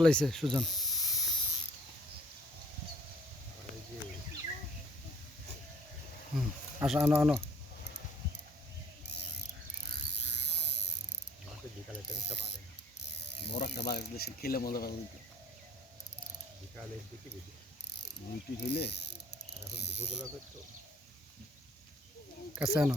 চালাইছে সুজন। হুম আসো আনো আনো। বড় একটা বাংলাদেশের খেলে মজা রুটি হইলে কাছে আনো।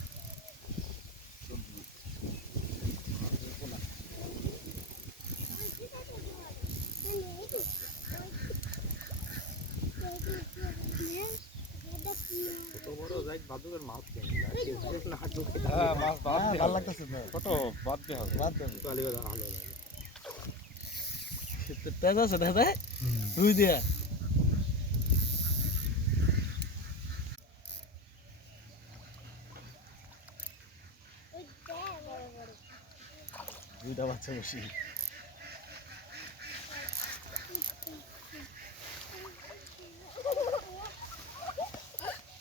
হ্যাঁ বড়টাই হ্যাঁ মাছ বাদ দিয়ে ভালো লাগতেছে কত বাদ দিয়ে হবে। বাদ দিয়ে তেজ আছে দাদা। রুই দিয়া। দুইটা বাচ্চা বসি।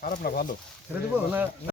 খারাপ না ভালো। ছেড়ে দেবো